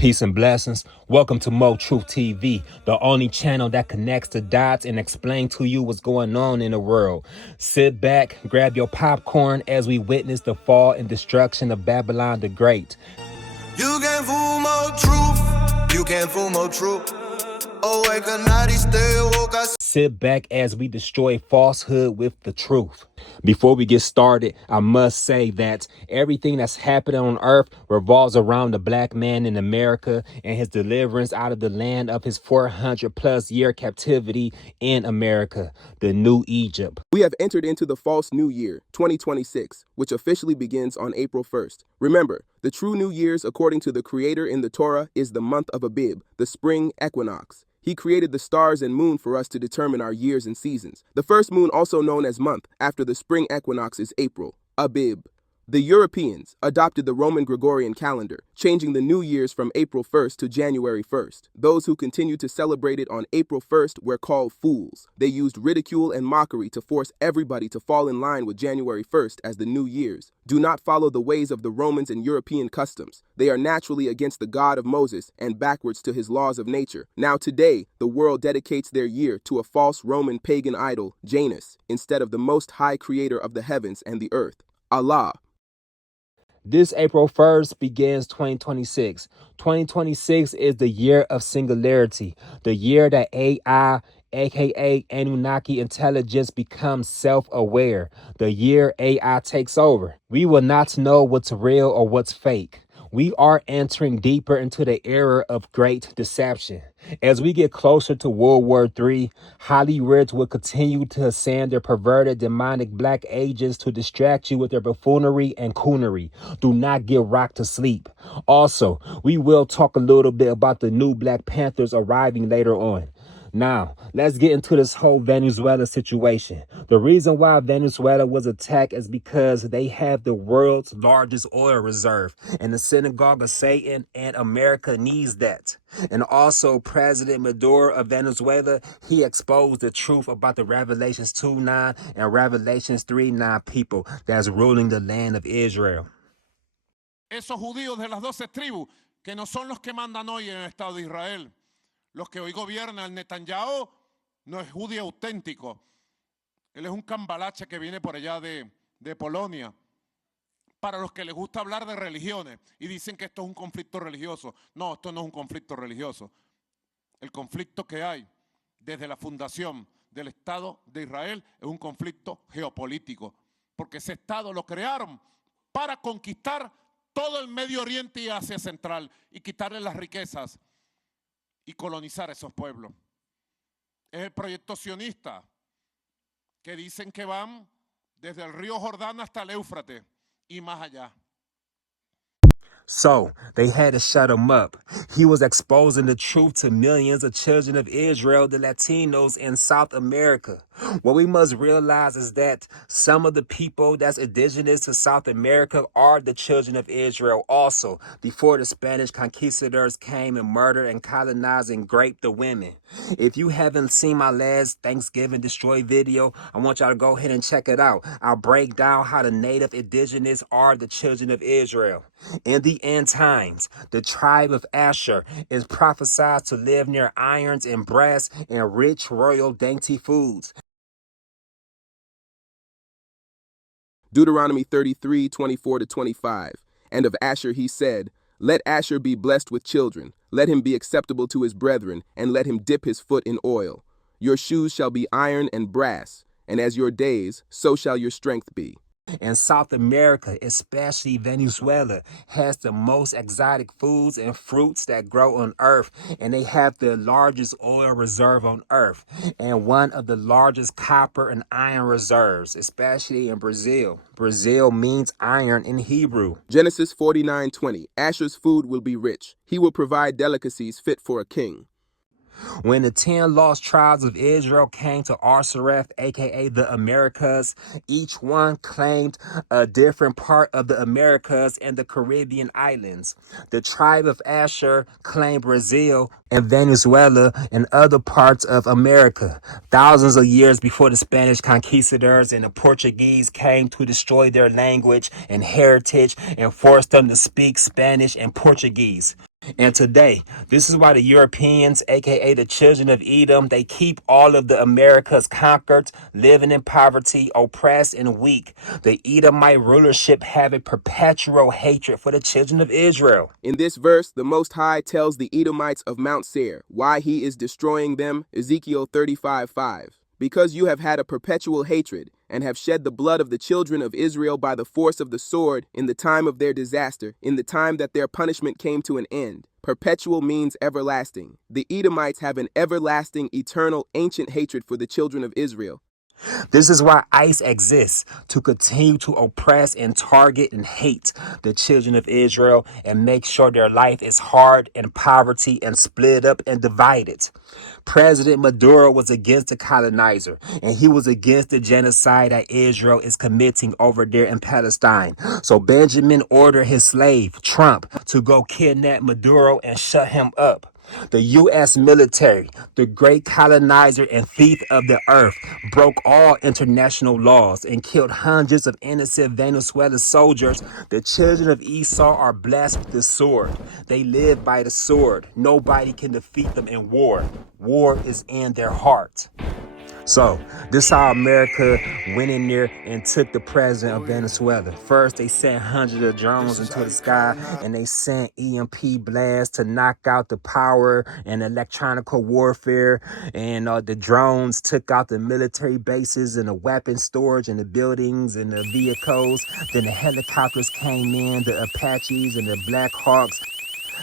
Peace and blessings. Welcome to Mo Truth TV, the only channel that connects the dots and explains to you what's going on in the world. Sit back, grab your popcorn as we witness the fall and destruction of Babylon the Great. You can't fool Mo Truth. You can't fool Mo Truth. Awake at night, stay woke. Sit back as we destroy falsehood with the truth. Before we get started, I must say that everything that's happening on earth revolves around the black man in America and his deliverance out of the land of his 400 plus year captivity in America, the New Egypt. We have entered into the false new year, 2026, which officially begins on April 1st. Remember, the true New Year's, according to the Creator in the Torah, is the month of Abib, the spring equinox. He created the stars and moon for us to determine our years and seasons. The first moon, also known as month, after the spring equinox is April, Abib. The Europeans adopted the Roman Gregorian calendar, changing the New Year's from April 1st to January 1st. Those who continued to celebrate it on April 1st were called fools. They used ridicule and mockery to force everybody to fall in line with January 1st as the New Year's. Do not follow the ways of the Romans and European customs. They are naturally against the God of Moses and backwards to his laws of nature. Now today, the world dedicates their year to a false Roman pagan idol, Janus, instead of the Most High Creator of the heavens and the earth, Allah. This April 1st begins 2026. 2026 is the year of singularity, the year that AI, aka Anunnaki intelligence, becomes self-aware, the year AI takes over. We will not know what's real or what's fake. We are entering deeper into the era of great deception. As we get closer to World War III, Hollywood will continue to send their perverted demonic black agents to distract you with their buffoonery and coonery. Do not get rocked to sleep. Also, we will talk a little bit about the new Black Panthers arriving later on. Now, let's get into this whole Venezuela situation. The reason why Venezuela was attacked is because they have the world's largest oil reserve, and the synagogue of Satan and America needs that. And also, President Maduro of Venezuela, he exposed the truth about the Revelations 2:9 and Revelations 3:9 people that's ruling the land of Israel. Esos judíos de las 12 tribus, que no son los que mandan hoy en el Estado de Israel. Los que hoy gobiernan, Netanyahu no es judío auténtico. Él es un cambalache que viene por allá de Polonia. Para los que les gusta hablar de religiones y dicen que esto es un conflicto religioso. No, esto no es un conflicto religioso. El conflicto que hay desde la fundación del Estado de Israel es un conflicto geopolítico. Porque ese Estado lo crearon para conquistar todo el Medio Oriente y Asia Central y quitarle las riquezas y colonizar esos pueblos. Es el proyecto sionista que dicen que van desde el río Jordán hasta el Éufrates y más allá. So, they had to shut him up. He was exposing the truth to millions of children of Israel, the Latinos in South America. What we must realize is that some of the people that's indigenous to South America are the children of Israel also, before the Spanish conquistadors came and murdered and colonized and raped the women. If you haven't seen my last Thanksgiving Destroy video, I want y'all to go ahead and check it out. I'll break down how the native indigenous are the children of Israel. In the end times, the tribe of Asher is prophesied to live near irons and brass and rich royal dainty foods. Deuteronomy 33:24-25. And of Asher he said, Let Asher be blessed with children, let him be acceptable to his brethren, and let him dip his foot in oil. Your shoes shall be iron and brass, and as your days, so shall your strength be. And South America, especially Venezuela, has the most exotic foods and fruits that grow on earth, and they have the largest oil reserve on earth and one of the largest copper and iron reserves, especially in Brazil. Brazil means iron in Hebrew. Genesis 49:20. Asher's food will be rich. He will provide delicacies fit for a king. When the 10 lost tribes of Israel came to Arsareth, aka the Americas, each one claimed a different part of the Americas and the Caribbean islands. The tribe of Asher claimed Brazil and Venezuela and other parts of America, thousands of years before the Spanish conquistadors and the Portuguese came to destroy their language and heritage and forced them to speak Spanish and Portuguese. And today, this is why the Europeans, aka the children of Edom, they keep all of the Americas conquered, living in poverty, oppressed, and weak. The Edomite rulership have a perpetual hatred for the children of Israel. In this verse, the Most High tells the Edomites of Mount Seir why he is destroying them, Ezekiel 35:5. Because you have had a perpetual hatred, and have shed the blood of the children of Israel by the force of the sword in the time of their disaster, in the time that their punishment came to an end. Perpetual means everlasting. The Edomites have an everlasting, eternal, ancient hatred for the children of Israel. This is why ICE exists, to continue to oppress and target and hate the children of Israel and make sure their life is hard and poverty and split up and divided. President Maduro was against the colonizer, and he was against the genocide that Israel is committing over there in Palestine. So Benjamin ordered his slave, Trump, to go kidnap Maduro and shut him up. The U.S. military, the great colonizer and thief of the earth, broke all international laws and killed hundreds of innocent Venezuelan soldiers. The children of Esau are blessed with the sword. They live by the sword. Nobody can defeat them in war. War is in their heart. So, this is how America went in there and took the president of Venezuela. First, they sent hundreds of drones into the sky, and they sent EMP blasts to knock out the power and electronic warfare. And the drones took out the military bases and the weapon storage and the buildings and the vehicles. Then the helicopters came in, the Apaches and the Black Hawks.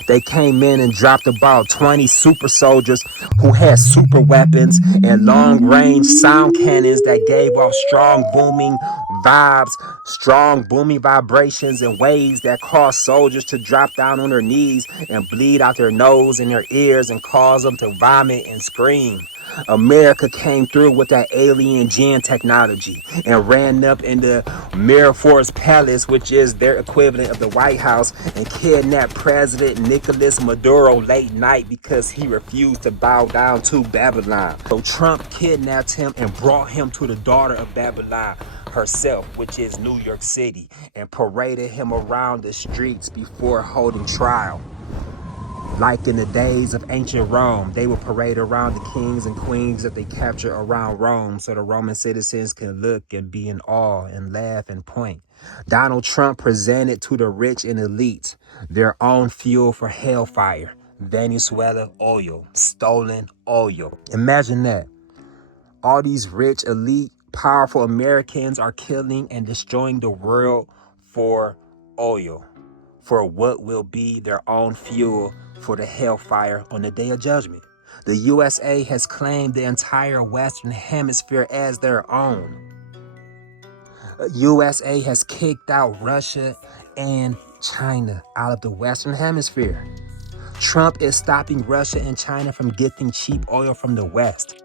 They came in and dropped about 20 super soldiers who had super weapons and long-range sound cannons that gave off strong booming vibes, strong booming vibrations and waves that caused soldiers to drop down on their knees and bleed out their nose and their ears and cause them to vomit and scream. America came through with that alien gen technology and ran up in the Miraflores Palace, which is their equivalent of the White House, and kidnapped President Nicolas Maduro late night because he refused to bow down to Babylon. So Trump kidnapped him and brought him to the daughter of Babylon herself, which is New York City, and paraded him around the streets before holding trial. Like in the days of ancient Rome, they would parade around the kings and queens that they captured around Rome so the Roman citizens can look and be in awe and laugh and point. Donald Trump presented to the rich and elite their own fuel for hellfire, Venezuela oil, stolen oil. Imagine that. All these rich, elite, powerful Americans are killing and destroying the world for oil, for what will be their own fuel for the hellfire on the day of judgment. The USA has claimed the entire Western Hemisphere as their own. USA has kicked out Russia and China out of the Western Hemisphere. Trump is stopping Russia and China from getting cheap oil from the West.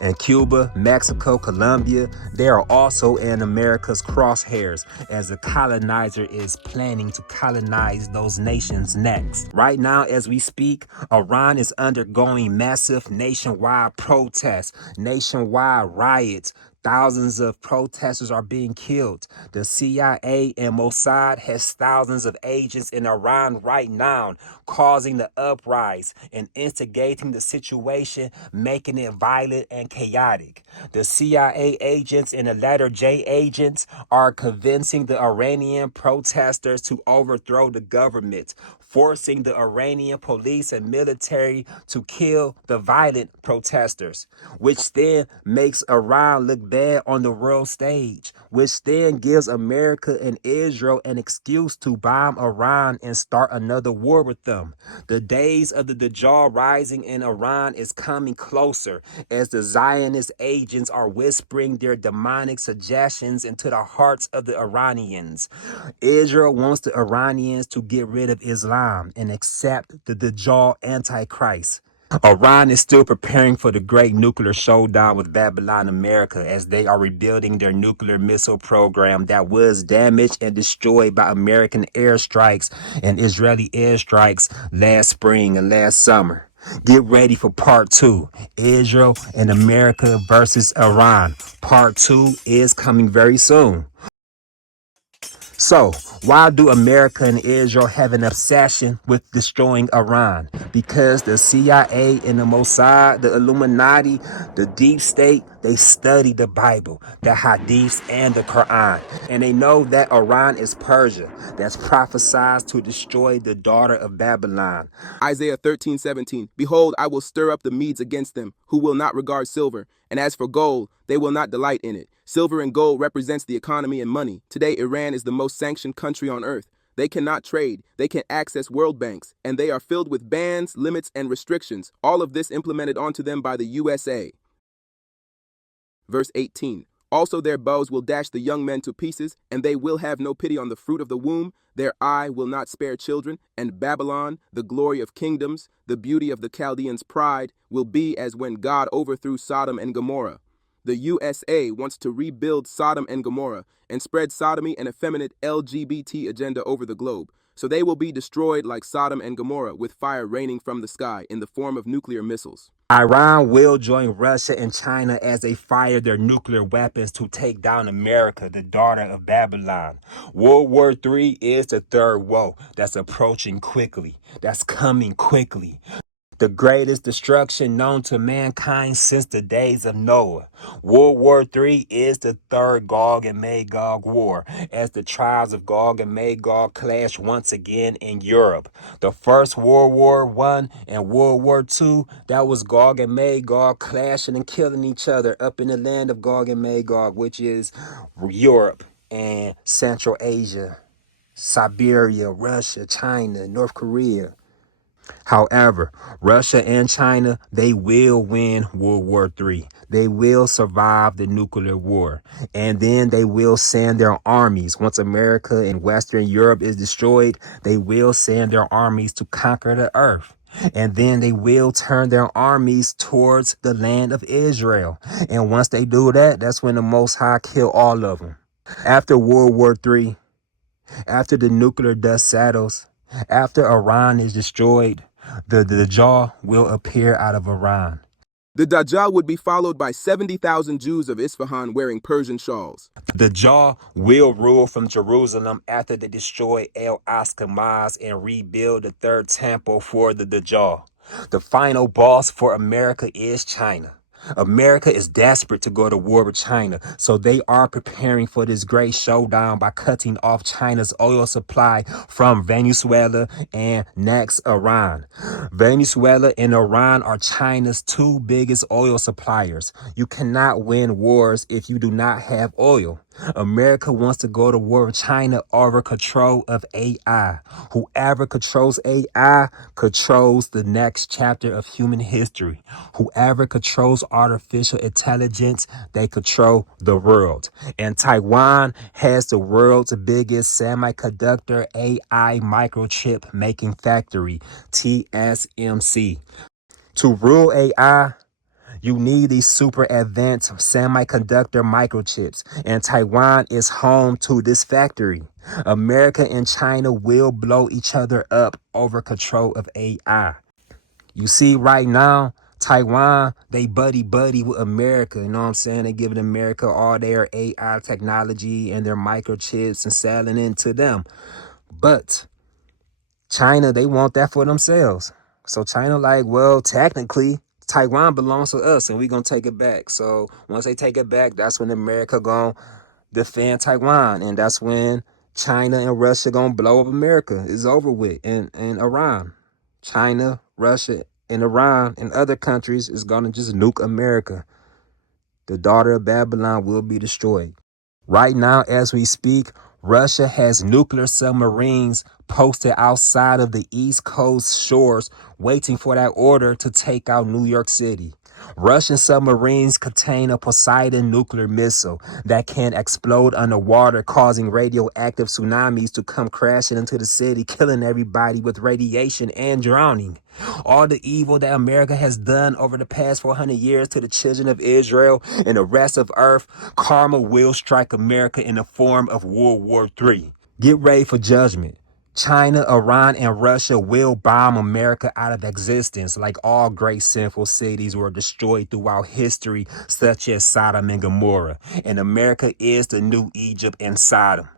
And Cuba, Mexico, Colombia, they are also in America's crosshairs as the colonizer is planning to colonize those nations next. Right now, as we speak, Iran is undergoing massive nationwide protests, nationwide riots. Thousands of protesters are being killed. The CIA and Mossad has thousands of agents in Iran right now, causing the uprise and instigating the situation, making it violent and chaotic. The CIA agents and the letter J agents are convincing the Iranian protesters to overthrow the government, forcing the Iranian police and military to kill the violent protesters, which then makes Iran look bad on the world stage, which then gives America and Israel an excuse to bomb Iran and start another war with them. The days of the Dajjal rising in Iran is coming closer as the Zionist agents are whispering their demonic suggestions into the hearts of the Iranians. Israel wants the Iranians to get rid of Islam and accept the Dajjal Antichrist. Iran is still preparing for the great nuclear showdown with Babylon America as they are rebuilding their nuclear missile program that was damaged and destroyed by American airstrikes and Israeli airstrikes last spring and last summer. Get ready for part 2, Israel and America versus Iran. Part 2 is coming very soon. So, why do America and Israel have an obsession with destroying Iran? Because the CIA and the Mossad, the Illuminati, the deep state, they study the Bible, the Hadiths, and the Quran. And they know that Iran is Persia, that's prophesied to destroy the daughter of Babylon. Isaiah 13:17. Behold, I will stir up the Medes against them, who will not regard silver. And as for gold, they will not delight in it. Silver and gold represents the economy and money. Today, Iran is the most sanctioned country on earth. They cannot trade, they can access world banks, and they are filled with bans, limits, and restrictions, all of this implemented onto them by the USA. Verse 18. Also their bows will dash the young men to pieces, and they will have no pity on the fruit of the womb. Their eye will not spare children, and Babylon, the glory of kingdoms, the beauty of the Chaldeans' pride, will be as when God overthrew Sodom and Gomorrah. The USA wants to rebuild Sodom and Gomorrah and spread sodomy and effeminate LGBT agenda over the globe. So they will be destroyed like Sodom and Gomorrah, with fire raining from the sky in the form of nuclear missiles. Iran will join Russia and China as they fire their nuclear weapons to take down America, the daughter of Babylon. World War III is the third woe that's approaching quickly, that's coming quickly. The greatest destruction known to mankind since the days of Noah. World War III is the third Gog and Magog war, as the tribes of Gog and Magog clash once again in Europe. The first World War I and World War II, that was Gog and Magog clashing and killing each other up in the land of Gog and Magog, which is Europe and Central Asia, Siberia, Russia, China, North Korea. However, Russia and China, they will win World War III. They will survive the nuclear war. And then they will send their armies. Once America and Western Europe is destroyed, they will send their armies to conquer the earth. And then they will turn their armies towards the land of Israel. And once they do that, that's when the Most High kill all of them. After World War III, after the nuclear dust settles, after Iran is destroyed, the Dajjal will appear out of Iran. The Dajjal would be followed by 70,000 Jews of Isfahan wearing Persian shawls. The Dajjal will rule from Jerusalem after they destroy El Askamaz and rebuild the third temple for the Dajjal. The final boss for America is China. America is desperate to go to war with China, so they are preparing for this great showdown by cutting off China's oil supply from Venezuela and next Iran. Venezuela and Iran are China's two biggest oil suppliers. You cannot win wars if you do not have oil. America wants to go to war with China over control of AI. Whoever controls AI controls the next chapter of human history. Whoever controls artificial intelligence, they control the world. And Taiwan has the world's biggest semiconductor AI microchip making factory, TSMC. To rule AI, you need these super advanced semiconductor microchips, and Taiwan is home to this factory. America and China will blow each other up over control of AI. You see, right now, Taiwan, they buddy with America. You know what I'm saying? They giving America all their AI technology and their microchips and selling into them. But China, they want that for themselves. So China like, well, technically, Taiwan belongs to us and we're going to take it back. So once they take it back, that's when America going to defend Taiwan. And that's when China and Russia going to blow up America. It's over with. And Iran, China, Russia, and Iran and other countries is going to just nuke America. The daughter of Babylon will be destroyed. Right now, as we speak, Russia has nuclear submarines posted outside of the East Coast shores waiting for that order to take out New York City. Russian submarines contain a Poseidon nuclear missile that can explode underwater, causing radioactive tsunamis to come crashing into the city, killing everybody with radiation and drowning. All the evil that America has done over the past 400 years to the children of Israel and the rest of earth, karma will strike America in the form of World War III. Get ready for judgment. China, Iran, and Russia will bomb America out of existence like all great sinful cities were destroyed throughout history, such as Sodom and Gomorrah. And America is the new Egypt and Sodom.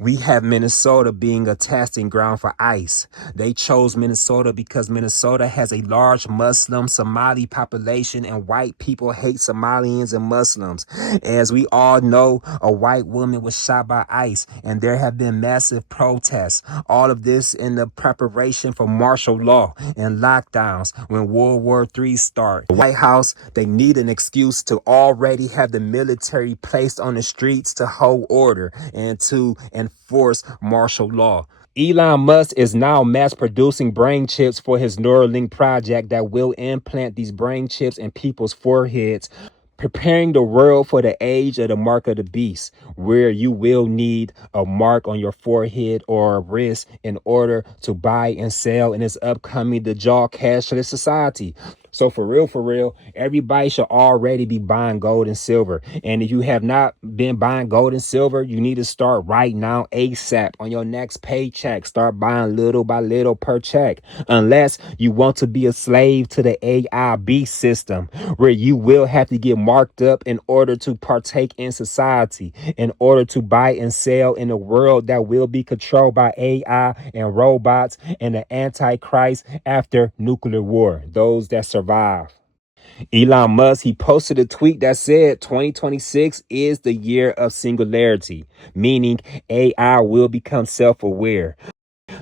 We have Minnesota being a testing ground for ICE. They chose Minnesota because Minnesota has a large Muslim Somali population and white people hate Somalians and Muslims. As we all know, a white woman was shot by ICE and there have been massive protests. All of this in the preparation for martial law and lockdowns when World War III started. The White House, they need an excuse to already have the military placed on the streets to hold order and to enforce martial law. Elon Musk is now mass producing brain chips for his Neuralink project that will implant these brain chips in people's foreheads, preparing the world for the age of the mark of the beast, where you will need a mark on your forehead or a wrist in order to buy and sell in this upcoming digital cashless society. So for real, everybody should already be buying gold and silver. And if you have not been buying gold and silver, you need to start right now, ASAP. On your next paycheck, start buying little by little per check. Unless you want to be a slave to the AIB system, where you will have to get marked up in order to partake in society, in order to buy and sell in a world that will be controlled by AI and robots and the Antichrist after nuclear war, those that survive. Elon Musk, he posted a tweet that said 2026 is the year of singularity, meaning AI will become self-aware.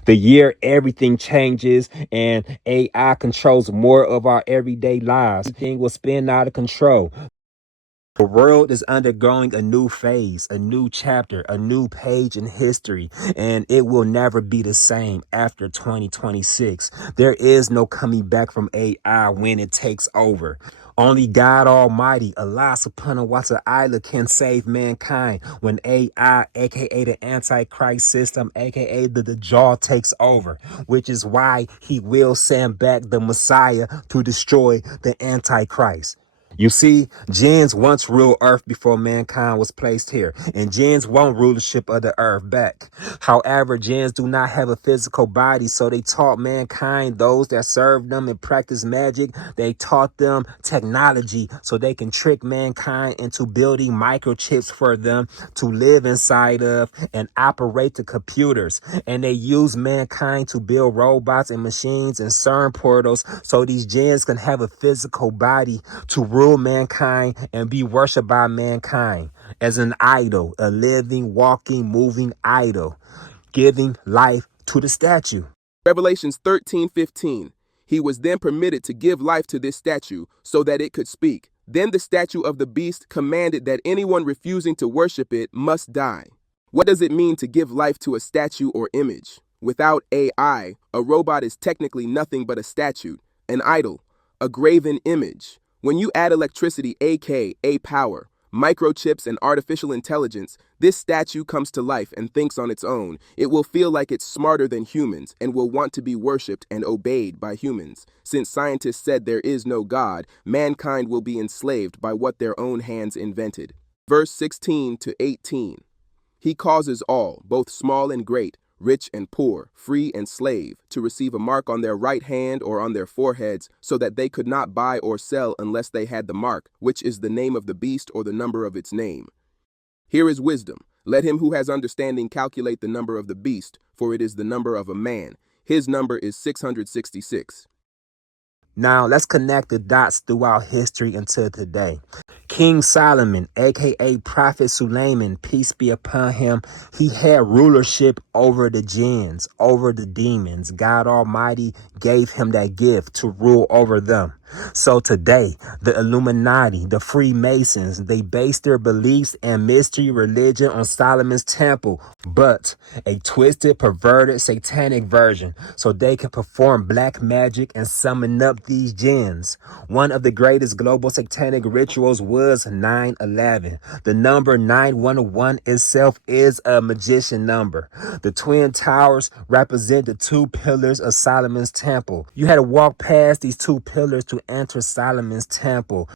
The year everything changes and AI controls more of our everyday lives. Everything will spin out of control. The world is undergoing a new phase, a new chapter, a new page in history, and it will never be the same after 2026. There is no coming back from AI when it takes over. Only God Almighty, Allah subhanahu wa ta'ala, can save mankind when AI, aka the Antichrist system, aka the jaw, takes over, which is why he will send back the Messiah to destroy the Antichrist. You see, jinns once ruled Earth before mankind was placed here, and jinns want rulership of the Earth back. However, jinns do not have a physical body, so they taught mankind, those that served them and practiced magic, they taught them technology so they can trick mankind into building microchips for them to live inside of and operate the computers. And they use mankind to build robots and machines and CERN portals so these jinns can have a physical body to rule mankind and be worshipped by mankind as an idol, a living, walking, moving idol, giving life to the statue. Revelations 13:15. He was then permitted to give life to this statue so that it could speak. Then the statue of the beast commanded that anyone refusing to worship it must die. What does it mean to give life to a statue or image? Without AI, a robot is technically nothing but a statue, an idol, a graven image. When you add electricity, aka power, microchips, and artificial intelligence, this statue comes to life and thinks on its own. It will feel like it's smarter than humans and will want to be worshipped and obeyed by humans. Since scientists said there is no God, mankind will be enslaved by what their own hands invented. Verse 16 to 18. He causes all, both small and great, rich and poor, free and slave, to receive a mark on their right hand or on their foreheads, so that they could not buy or sell unless they had the mark, which is the name of the beast or the number of its name. Here is wisdom. Let him who has understanding calculate the number of the beast, for it is the number of a man. His number is 666. Now, let's connect the dots throughout history until today. King Solomon, aka Prophet Suleiman, peace be upon him, he had rulership over the jinns, over the demons. God Almighty gave him that gift to rule over them. So today, the Illuminati, the Freemasons, they base their beliefs and mystery religion on Solomon's temple, but a twisted, perverted, satanic version, so they can perform black magic and summon up these jinns. One of the greatest global satanic rituals was 9/11. The number 911 itself is a magician number. The Twin Towers represent the two pillars of Solomon's temple. You had to walk past these two pillars to enter Solomon's temple.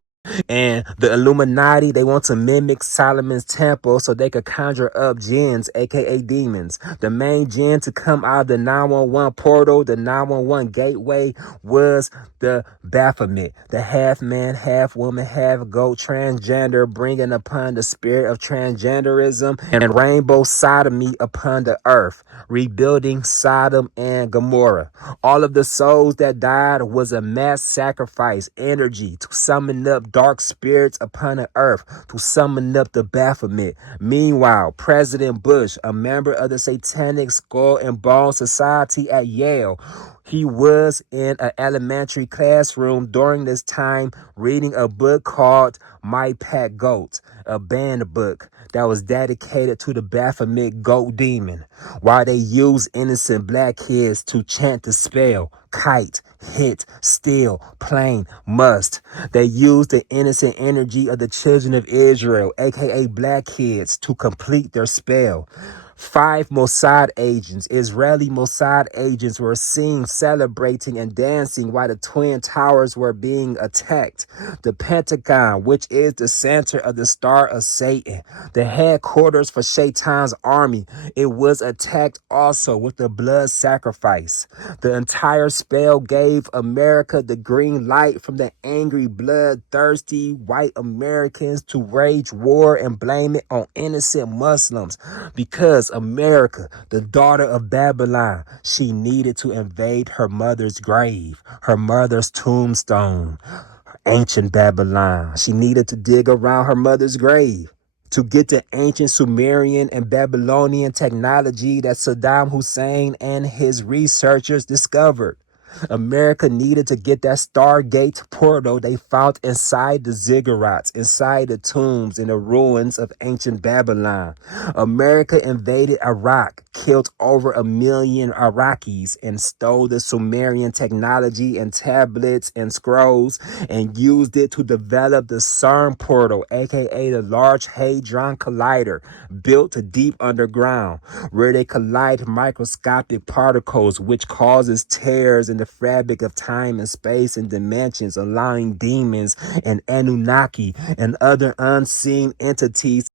And the Illuminati, they want to mimic Solomon's temple so they could conjure up jinns, aka demons. The main jinn to come out of the 911 portal, the 911 gateway, was the Baphomet, the half man, half woman, half goat transgender, bringing upon the spirit of transgenderism and rainbow sodomy upon the earth, rebuilding Sodom and Gomorrah. All of the souls that died was a mass sacrifice energy to summon up dark spirits upon the earth, to summon up the Baphomet. Meanwhile, President Bush, a member of the Satanic Skull and Bone Society at Yale, he was in an elementary classroom during this time reading a book called My Pet Goat, a banned book that was dedicated to the Baphomet goat demon, while they used innocent black kids to chant the spell, kite, hit, steal, plane, must. They used the innocent energy of the children of Israel, aka black kids, to complete their spell. 5 Mossad agents, Israeli Mossad agents, were seen celebrating and dancing while the Twin Towers were being attacked. The Pentagon, which is the center of the Star of Satan, the headquarters for Shaitan's army, it was attacked also with the blood sacrifice. The entire spell gave America the green light from the angry, bloodthirsty white Americans to wage war and blame it on innocent Muslims because America, the daughter of Babylon, she needed to invade her mother's grave, her mother's tombstone, ancient Babylon. She needed to dig around her mother's grave to get the ancient Sumerian and Babylonian technology that Saddam Hussein and his researchers discovered. America needed to get that Stargate portal they found inside the ziggurats, inside the tombs and the ruins of ancient Babylon. America invaded Iraq, killed over 1 million Iraqis, and stole the Sumerian technology and tablets and scrolls and used it to develop the CERN portal, aka the Large Hadron Collider, built deep underground, where they collide microscopic particles, which causes tears in the fabric of time and space and dimensions, allowing demons and Anunnaki and other unseen entities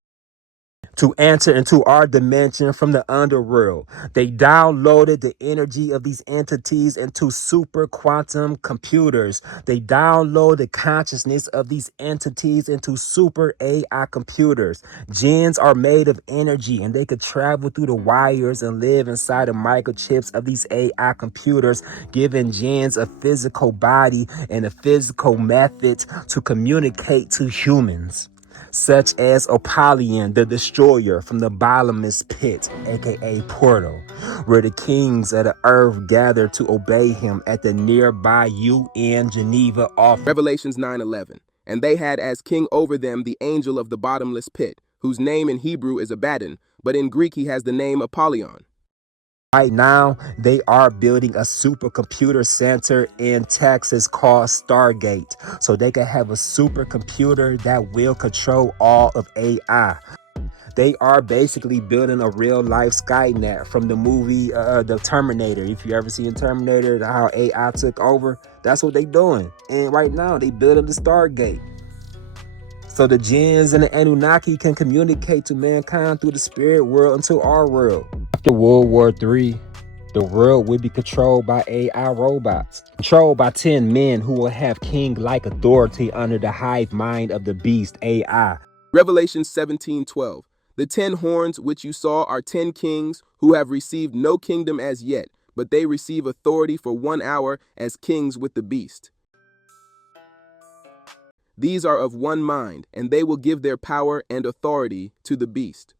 to enter into our dimension from the underworld. They downloaded the energy of these entities into super quantum computers. They download the consciousness of these entities into super AI computers. Jinns are made of energy and they could travel through the wires and live inside the microchips of these AI computers, giving jinns a physical body and a physical method to communicate to humans, such as Apollyon the Destroyer from the bottomless pit, aka Portal, where the kings of the earth gather to obey him at the nearby UN Geneva office. Revelations 9:11. And they had as king over them the angel of the bottomless pit, whose name in Hebrew is Abaddon, but in Greek he has the name Apollyon. Right now, they are building a supercomputer center in Texas called Stargate, so they can have a supercomputer that will control all of AI. They are basically building a real life Skynet from the movie The Terminator. If you ever seen Terminator, how AI took over, that's what they doing. And right now, they building the Stargate, so the jinns and the Anunnaki can communicate to mankind through the spirit world into our world. After World War III, the world will be controlled by AI robots, controlled by 10 men who will have king-like authority under the hive mind of the beast AI. Revelation 17:12. The 10 horns which you saw are 10 kings who have received no kingdom as yet, but they receive authority for 1 hour as kings with the beast. These are of one mind, and they will give their power and authority to the beast.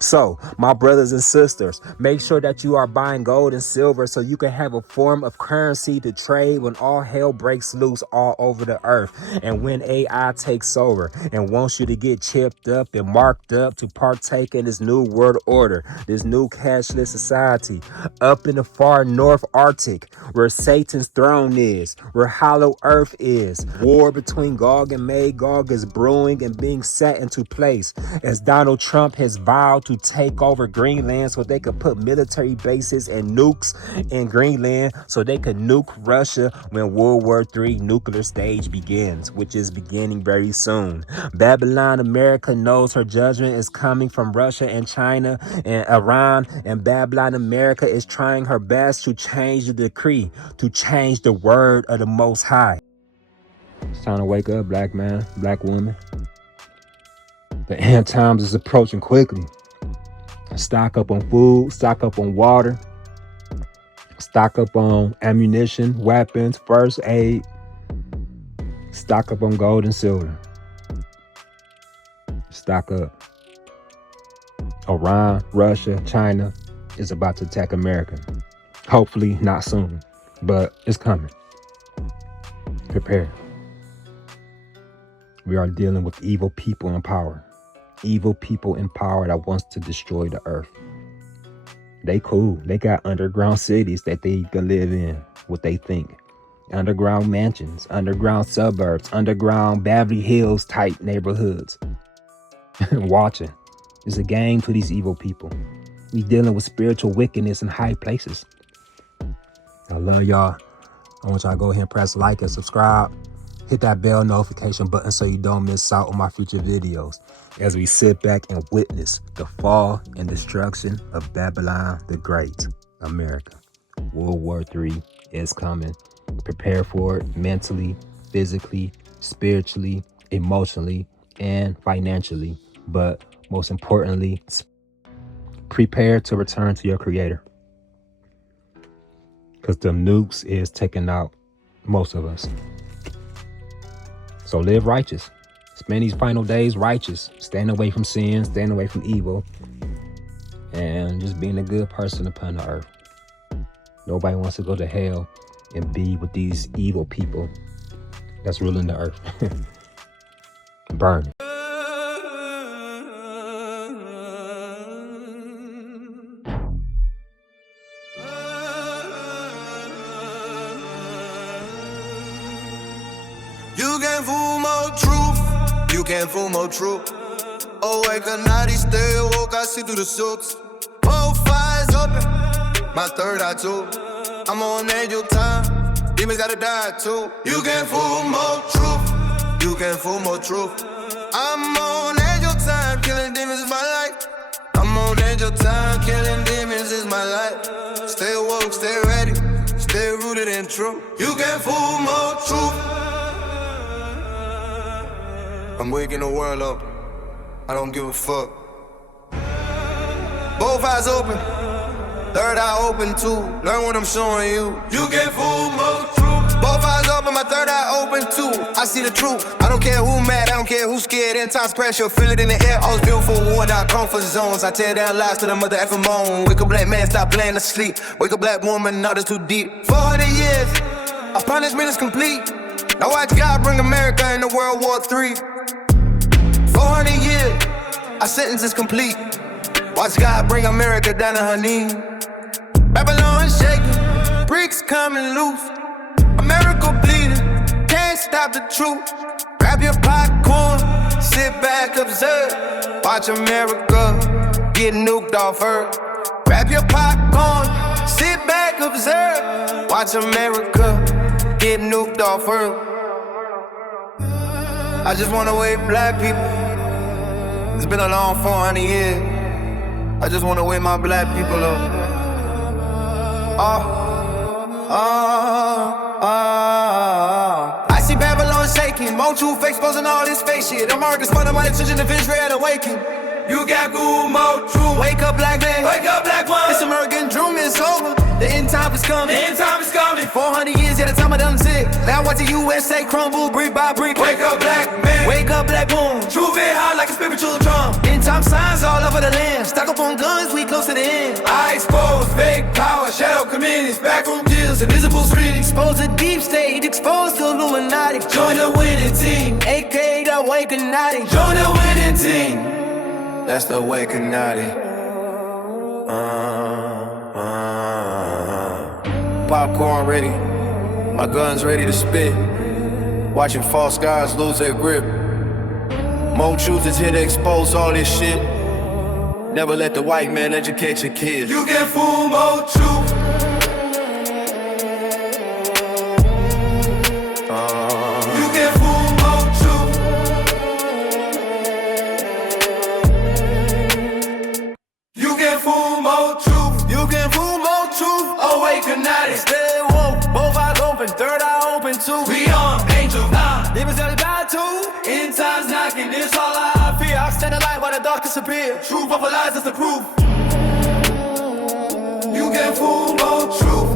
So, my brothers and sisters, make sure that you are buying gold and silver so you can have a form of currency to trade when all hell breaks loose all over the earth and when AI takes over and wants you to get chipped up and marked up to partake in this new world order, this new cashless society. Up in the far north Arctic, where Satan's throne is, where Hollow Earth is, war between Gog and Magog is brewing and being set into place as Donald Trump has violated vowed to take over Greenland so they could put military bases and nukes in Greenland so they could nuke Russia when World War III nuclear stage begins, which is beginning very soon. Babylon America knows her judgment is coming from Russia and China and Iran, and Babylon America is trying her best to change the decree, to change the word of the Most High. It's time to wake up, black man, black woman. The end times is approaching quickly. Stock up on food, stock up on water, stock up on ammunition, weapons, first aid, stock up on gold and silver. Stock up. Iran, Russia, China is about to attack America. Hopefully not soon, but it's coming. Prepare. We are dealing with evil people in power. Evil people in power that wants to destroy the earth. They cool. They got underground cities that they can live in, what they think. Underground mansions, underground suburbs, underground Beverly Hills type neighborhoods. Watching. It's a game to these evil people. We dealing with spiritual wickedness in high places. I love y'all. I want y'all to go ahead and press like and subscribe. Hit that bell notification button so you don't miss out on my future videos as we sit back and witness the fall and destruction of Babylon the Great, America. World War III is coming. Prepare for it mentally, physically, spiritually, emotionally, and financially. But most importantly, prepare to return to your Creator. Because the nukes is taking out most of us. So live righteous. Spend these final days righteous. Stand away from sin, stand away from evil, and just being a good person upon the earth. Nobody wants to go to hell and be with these evil people that's ruling the earth. Burn it. You can't fool more truth. You can't fool more truth. Awake at night, stay awoke, I see through the suits. Both eyes open, my third eye too. I'm on angel time, demons gotta die too. You can't fool more truth. You can't fool more truth. I'm on angel time, killing demons is my life. I'm on angel time, killing demons is my life. Stay awoke, stay ready, stay rooted in truth. You can't fool more truth. I'm waking the world up, I don't give a fuck. Both eyes open, third eye open too. Learn what I'm showing you. You can't fool more truth. Both eyes open, my third eye open too. I see the truth. I don't care who mad, I don't care who's scared. In times pressure, feel it in the air. I was built for war, not comfort zones. I tear down lies to the mother effing moan. Wake up black man, stop playing asleep. Wake up black woman, not it's too deep. 400 years, our punishment is complete. Now watch God bring America into World War III. 400 years, our sentence is complete. Watch God bring America down to her knees. Babylon shaking, bricks coming loose. America bleeding, can't stop the truth. Grab your popcorn, sit back, observe. Watch America get nuked off Earth. Grab your popcorn, sit back, observe. Watch America get nuked off Earth. I just wanna wake black people. It's been a long 400 years. I just wanna wake my black people up. I see Babylon shaking, more truth exposing all this fake shit. America's funding my children of Israel awaken. You got good more truth. Wake up, black man. Wake up, black one. This American dream is over. The end time is coming. The end time is coming. 400 years, yeah, the time I done sick. Now watch the USA crumble brick by brick. Wake up, black man. Wake up, black boom. Truth it hot like a spiritual drum. End time signs all over the land. Stock up on guns, we close to the end. I expose fake power, shadow communities, backroom deals, invisible screen. Expose the deep state, expose the Illuminati. Join the winning team, aka the Awakenati. Join the winning team. That's the Awakenati. Popcorn ready, my guns ready to spit. Watching false guys lose their grip. More truth is here to expose all this shit. Never let the white man educate your kids. You get full more truth. You get full more truth. You get full more truth. You can fool more truth. Awaken at it. Stay woke. Both eyes open, third eye open too. We on angel now. Demons tell bad too. End times knocking. This all I Fear, I stand in light while the dark disappear. Truth over lies is the proof. You get full more truth.